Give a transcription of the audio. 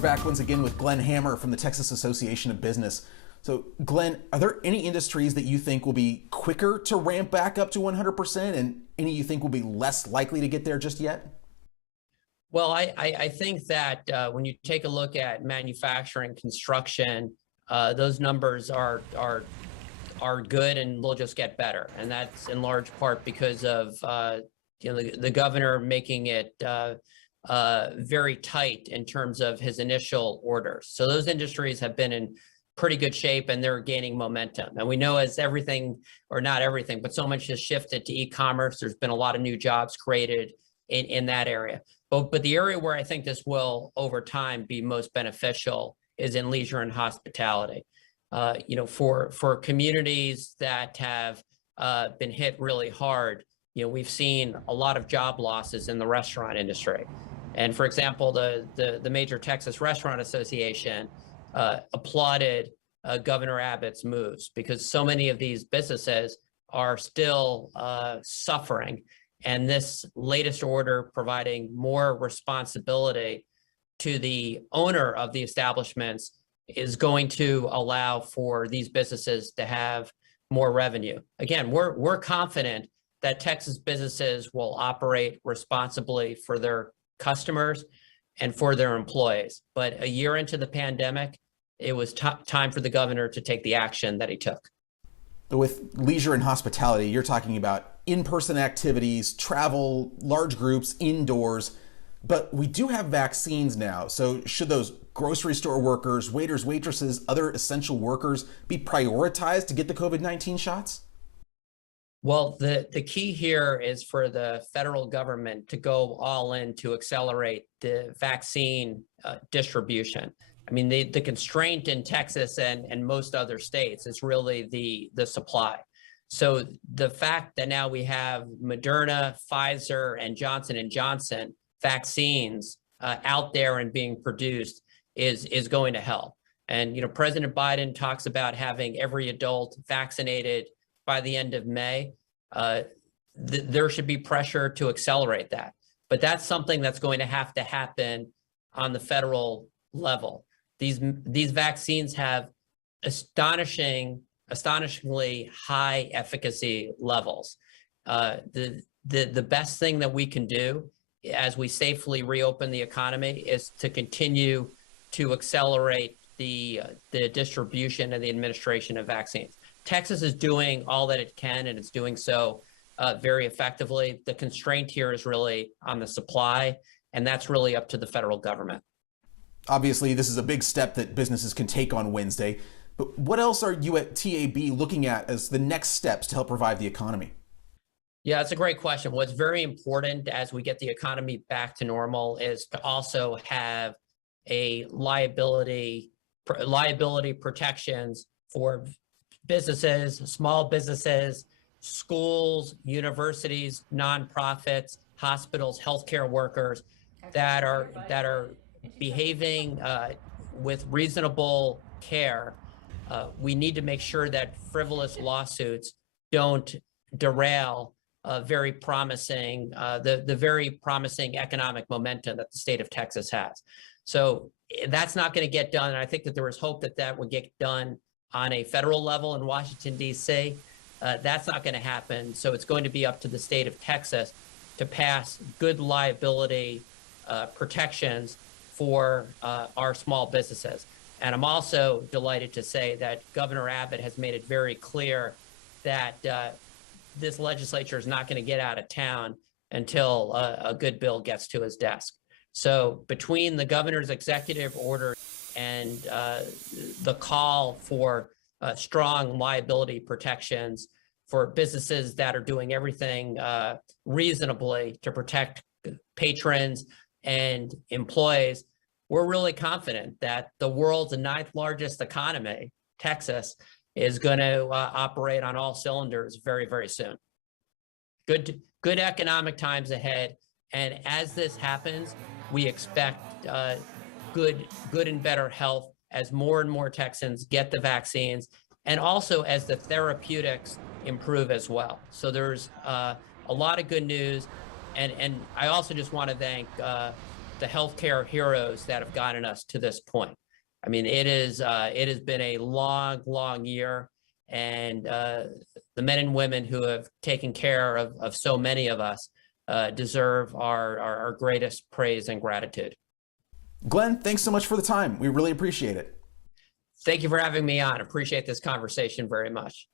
We're back once again with Glenn Hammer from the Texas Association of Business. So Glenn, are there any industries that you think will be quicker to ramp back up to 100% and any you think will be less likely to get there just yet? Well, I think that when you take a look at manufacturing, construction, those numbers are good and will just get better. And that's in large part because of the governor making it very tight in terms of his initial orders. So those industries have been in pretty good shape and they're gaining momentum. And we know as everything, or not everything, but so much has shifted to e-commerce, there's been a lot of new jobs created in that area. But the area where I think this will over time be most beneficial is in leisure and hospitality. For communities that have been hit really hard, we've seen a lot of job losses in the restaurant industry. And for example, the major Texas Restaurant Association applauded Governor Abbott's moves because so many of these businesses are still suffering. And this latest order providing more responsibility to the owner of the establishments is going to allow for these businesses to have more revenue. Again, we're confident that Texas businesses will operate responsibly for their customers and for their employees. But a year into the pandemic, it was time for the governor to take the action that he took. With leisure and hospitality, you're talking about in-person activities, travel, large groups, indoors, but we do have vaccines now. So should those grocery store workers, waiters, waitresses, other essential workers be prioritized to get the COVID-19 shots? Well, the key here is for the federal government to go all in to accelerate the vaccine distribution. I mean, the constraint in Texas and most other states is really the supply. So the fact that now we have Moderna, Pfizer, and Johnson & Johnson vaccines out there and being produced is going to help. And, President Biden talks about having every adult vaccinated by the end of May. There should be pressure to accelerate that. But that's something that's going to have to happen on the federal level. These vaccines have astonishingly high efficacy levels. The best thing that we can do as we safely reopen the economy is to continue to accelerate the distribution and the administration of vaccines. Texas is doing all that it can, and it's doing so very effectively. The constraint here is really on the supply, and that's really up to the federal government. Obviously, this is a big step that businesses can take on Wednesday, but what else are you at TAB looking at as the next steps to help revive the economy? Yeah, that's a great question. What's very important as we get the economy back to normal is to also have a liability protections for businesses, small businesses, schools, universities, nonprofits, hospitals, healthcare workers that are behaving with reasonable care. We need to make sure that frivolous lawsuits don't derail very promising the very promising economic momentum that the state of Texas has. So that's not going to get done. And I think that there was hope that would get done on a federal level in Washington, D.C. That's not going to happen. So it's going to be up to the state of Texas to pass good liability protections for our small businesses. And I'm also delighted to say that Governor Abbott has made it very clear that this legislature is not going to get out of town until a good bill gets to his desk. So between the governor's executive order and the call for strong liability protections for businesses that are doing everything reasonably to protect patrons and employees, we're really confident that the world's ninth largest economy, Texas, is going to operate on all cylinders very, very soon. Good economic times ahead. And as this happens, we expect good and better health as more and more Texans get the vaccines, and also as the therapeutics improve as well. So there's a lot of good news. And I also just want to thank the healthcare heroes that have gotten us to this point. I mean, it has been a long, long year, and the men and women who have taken care of so many of us deserve our greatest praise and gratitude. Glenn, thanks so much for the time. We really appreciate it. Thank you for having me on. Appreciate this conversation very much.